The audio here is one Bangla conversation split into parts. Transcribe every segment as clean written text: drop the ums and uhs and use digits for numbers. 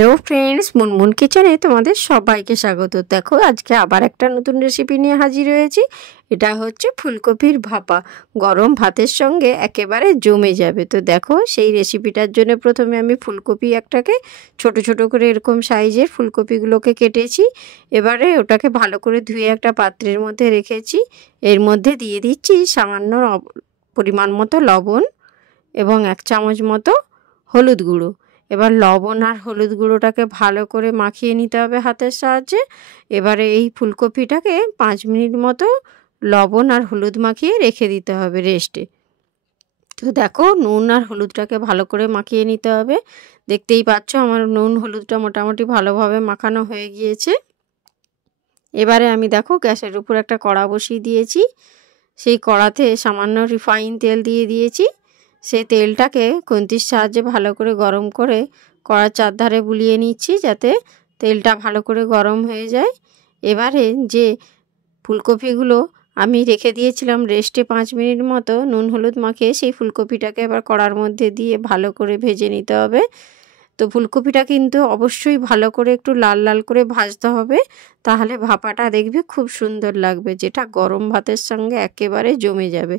হ্যালো ফ্রেন্ডস, মুনমুন কিচেনে তোমাদের সবাইকে স্বাগত। দেখো আজকে আবার একটা নতুন রেসিপি নিয়ে হাজির হয়েছি। এটা হচ্ছে ফুলকপির ভাপা। গরম ভাতের সঙ্গে একেবারে জমে যাবে। তো দেখো সেই রেসিপিটার জন্য প্রথমে আমি ফুলকপি একটাকে ছোট ছোট করে এরকম সাইজের ফুলকপিগুলোকে কেটেছি। এবারে ওটাকে ভালো করে ধুয়ে একটা পাত্রের মধ্যে রেখেছি। এর মধ্যে দিয়ে দিচ্ছি সামান্য পরিমাণ মতো লবণ এবং 1 চামচ মতো হলুদ গুঁড়ো। এবার লবণ আর হলুদ গুঁড়োটাকে ভালো করে মাখিয়ে নিতে হবে হাতের সাহায্যে। এবারে এই ফুলকপিটাকে 5 মিনিট মতো লবণ আর হলুদ মাখিয়ে রেখে দিতে হবে রেস্টে। তো দেখো নুন আর হলুদটাকে ভালো করে মাখিয়ে নিতে হবে। দেখতেই পাচ্ছ আমার নুন হলুদটা মোটামুটি ভালোভাবে মাখানো হয়ে গিয়েছে। এবারে আমি দেখো গ্যাসের উপর একটা কড়া বসিয়ে দিয়েছি। সেই কড়াতে সামান্য রিফাইন তেল দিয়ে দিয়েছি। সেই তেলটাকে খুন্তির সাহায্যে ভালো করে গরম করে কড়ার চারধারে বুলিয়ে নিচ্ছি যাতে তেলটা ভালো করে গরম হয়ে যায়। এবারে যে ফুলকপিগুলো আমি রেখে দিয়েছিলাম রেস্টে 5 মিনিট মতো নুন হলুদ মাখিয়ে, সেই ফুলকপিটাকে এবার কড়ার মধ্যে দিয়ে ভালো করে ভেজে নিতে হবে। তো ফুলকপিটা কিন্তু অবশ্যই ভালো করে একটু লাল লাল করে ভাজতে হবে, তাহলে ভাপাটা দেখবে খুব সুন্দর লাগবে, যেটা গরম ভাতের সঙ্গে একেবারে জমে যাবে।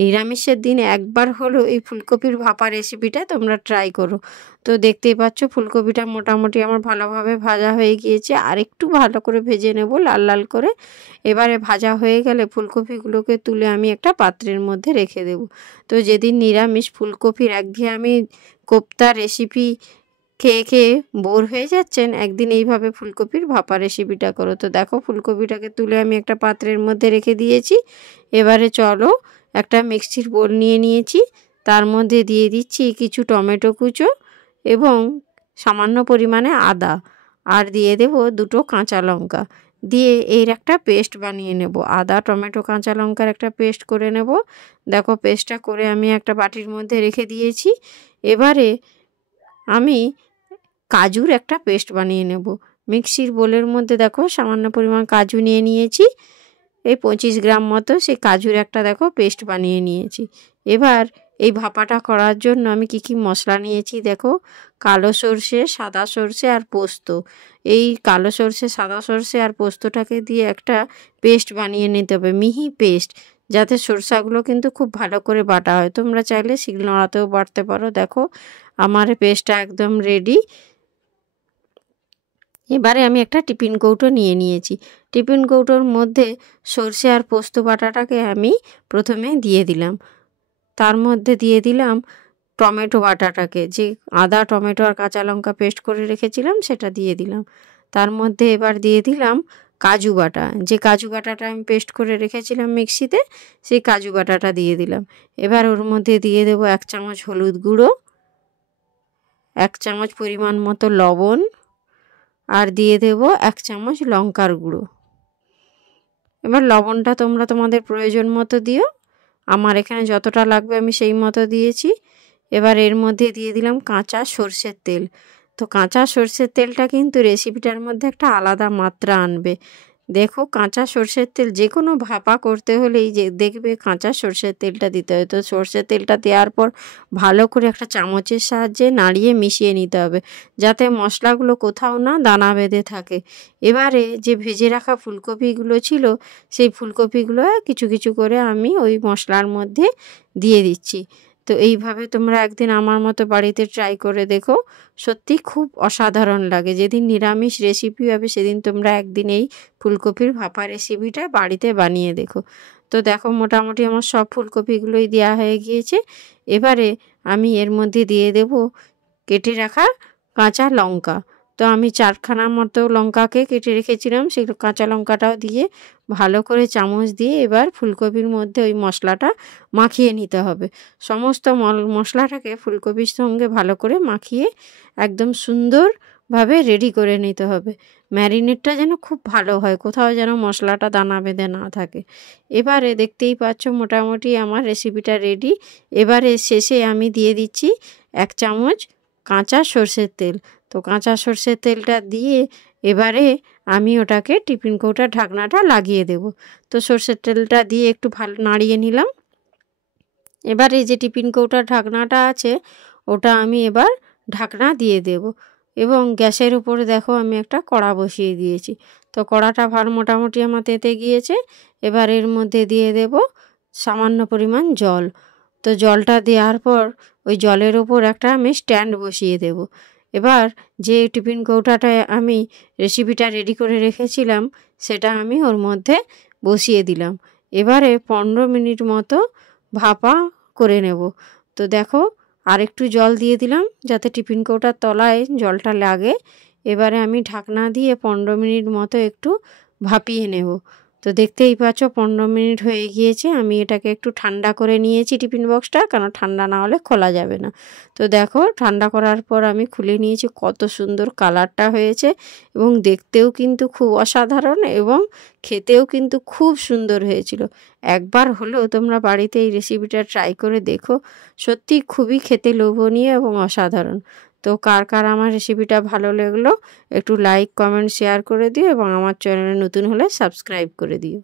নিরামিষের দিন একবার হলো এই ফুলকপির ভাপা রেসিপিটা তোমরা ট্রাই করো। তো দেখতেই পাচ্ছ ফুলকপিটা মোটামুটি আমার ভালোভাবে ভাজা হয়ে গিয়েছে। আর একটু ভালো করে ভেজে নেব লাল লাল করে। এবারে ভাজা হয়ে গেলে ফুলকপিগুলোকে তুলে আমি একটা পাত্রের মধ্যে রেখে দেব। তো যেদিন নিরামিষ ফুলকপির একঘেয়েমি কোপ্তা রেসিপি খেয়ে খেয়ে বোর হয়ে যাচ্ছেন, একদিন এইভাবে ফুলকপির ভাপা রেসিপিটা করো। তো দেখো ফুলকপিটাকে তুলে আমি একটা পাত্রের মধ্যে রেখে দিয়েছি। এবারে চলো একটা মিক্সির বোল নিয়ে নিয়েছি, তার মধ্যে দিয়ে দিচ্ছি কিছু টমেটো কুচো এবং সামান্য পরিমাণে আদা, আর দিয়ে দেব 2টো কাঁচা লঙ্কা, দিয়ে এর একটা পেস্ট বানিয়ে নেব। আদা টমেটো কাঁচা লঙ্কার একটা পেস্ট করে নেব। দেখো পেস্টটা করে আমি একটা বাটির মধ্যে রেখে দিয়েছি। এবারে আমি কাজুর একটা পেস্ট বানিয়ে নেব। মিক্সির বোলের মধ্যে দেখো সামান্য পরিমাণ কাজু নিয়ে নিয়েছি, এই 25 গ্রাম মতো। সেই কাজুর একটা দেখো পেস্ট বানিয়ে নিয়েছি। এবার এই ভাপাটা করার জন্য আমি কি মশলা নিয়েছি দেখো, কালো সর্ষে, সাদা সর্ষে আর পোস্ত। এই কালো সর্ষে, সাদা সর্ষে আর পোস্তটাকে দিয়ে একটা পেস্ট বানিয়ে নিতে হবে, মিহি পেস্ট, যাতে সরষাগুলো কিন্তু খুব ভালো করে বাটা হয়। তোমরা চাইলে শিলনোড়াতেও বাটতে পারো। দেখো আমার পেস্টটা একদম রেডি। এবারে আমি একটা টিফিন কৌটো নিয়ে নিয়েছি। টিফিন কৌটোর মধ্যে সর্ষে আর পোস্ত বাটাটাকে আমি প্রথমে দিয়ে দিলাম। তার মধ্যে দিয়ে দিলাম টমেটো বাটাটাকে, যে আদা টমেটো আর কাঁচা লঙ্কা পেস্ট করে রেখেছিলাম সেটা দিয়ে দিলাম। তার মধ্যে এবার দিয়ে দিলাম কাজু বাটা, যে কাজু বাটাটা আমি পেস্ট করে রেখেছিলাম মিক্সিতে, সেই কাজু বাটাটা দিয়ে দিলাম। এবার ওর মধ্যে দিয়ে দেব 1 চামচ হলুদ গুঁড়ো, 1 চামচ পরিমাণ মতো লবণ, আর দিয়ে দেব 1 চামচ লঙ্কার গুঁড়ো। এবার লবণটা তোমরা তোমাদের প্রয়োজন মতো দিও, আমার এখানে যতটা লাগবে আমি সেই মতো দিয়েছি। এবার এর মধ্যে দিয়ে দিলাম কাঁচা সর্ষের তেল। তো কাঁচা সর্ষের তেলটা কিন্তু রেসিপিটার মধ্যে একটা আলাদা মাত্রা আনবে। দেখো কাঁচা সর্ষের তেল যে কোনো ভাপা করতে হলেই যে দেখবে কাঁচা সর্ষের তেলটা দিতে হয়। তো সর্ষের তেলটা দেওয়ার পর ভালো করে একটা চামচের সাহায্যে নাড়িয়ে মিশিয়ে নিতে হবে, যাতে মশলাগুলো কোথাও না দানা বেঁধে থাকে। এবারে যে ভেজে রাখা ফুলকপিগুলো ছিল, সেই ফুলকপিগুলো কিছু কিছু করে আমি ওই মশলার মধ্যে দিয়ে দিচ্ছি। তো এইভাবে তোমরা একদিন আমার মতো বাড়িতে ট্রাই করে দেখো, সত্যি খুব অসাধারণ লাগে। যেদিন নিরামিষ রেসিপি হবে সেদিন তোমরা একদিন এই ফুলকপির ভাপা রেসিপিটা বাড়িতে বানিয়ে দেখো। তো দেখো মোটামুটি আমার সব ফুলকপিগুলোই দেওয়া হয়ে গিয়েছে। এবারে আমি এর মধ্যে দিয়ে দেব কেটে রাখা কাঁচা লঙ্কা। তো আমি 4খানা মতো লঙ্কাকে কেটে রেখেছিলাম, সেই কাঁচা লঙ্কাটাও দিয়ে ভালো করে চামচ দিয়ে এবার ফুলকপির মধ্যে ওই মশলাটা মাখিয়ে নিতে হবে। সমস্ত মশলাটাকে ফুলকপির সঙ্গে ভালো করে মাখিয়ে একদম সুন্দরভাবে রেডি করে নিতে হবে। ম্যারিনেটটা যেন খুব ভালো হয়, কোথাও যেন মশলাটা দানা বেঁধে না থাকে। এবারে দেখতেই পাচ্ছ মোটামুটি আমার রেসিপিটা রেডি। এবারে শেষে আমি দিয়ে দিচ্ছি 1 চামচ কাঁচা সর্ষের তেল। তো কাঁচা সর্ষের তেলটা দিয়ে এবারে আমি ওটাকে টিফিন কৌটার ঢাকনাটা লাগিয়ে দেব। তো সর্ষের তেলটা দিয়ে একটু ভালো নাড়িয়ে নিলাম। এবার এই যে টিফিন কৌটার ঢাকনাটা আছে ওটা আমি এবার ঢাকনা দিয়ে দেব। এবং গ্যাসের উপরে দেখো আমি একটা কড়া বসিয়ে দিয়েছি। তো কড়াটা মোটামুটি আমার তেতে গিয়েছে। এবার এর মধ্যে দিয়ে দেব সামান্য পরিমাণ জল। তো জলটা দেওয়ার পর ওই জলের ওপর একটা আমি স্ট্যান্ড বসিয়ে দেব। এবার যে টিফিন কৌটাটায় আমি রেসিপিটা রেডি করে রেখেছিলাম সেটা আমি ওর মধ্যে বসিয়ে দিলাম। এবারে 15 মিনিট মতো ভাপা করে নেব। তো দেখো আর একটু জল দিয়ে দিলাম যাতে টিফিন কৌটার তলায় জলটা লাগে। এবারে আমি ঢাকনা দিয়ে 15 মিনিট মতো একটু ভাপিয়ে নেব। তো দেখতেই পাচ্ছ 15 মিনিট হয়ে গিয়েছে। আমি এটাকে একটু ঠান্ডা করে নিয়েছি টিফিন বক্সটা, কারণ ঠান্ডা না হলে খোলা যাবে না। তো দেখো ঠান্ডা করার পর আমি খুলে নিয়েছি, কত সুন্দর কালারটা হয়েছে এবং দেখতেও কিন্তু খুব অসাধারণ এবং খেতেও কিন্তু খুব সুন্দর হয়েছিল। একবার হলেও তোমরা বাড়িতে এই রেসিপিটা ট্রাই করে দেখো, সত্যি খুবই খেতে লোভনীয় এবং অসাধারণ। তো কার কার আমার রেসিপিটা ভালো লাগলো একটু লাইক, কমেন্ট, শেয়ার করে দিও এবং আমার চ্যানেলে নতুন হলে সাবস্ক্রাইব করে দিও।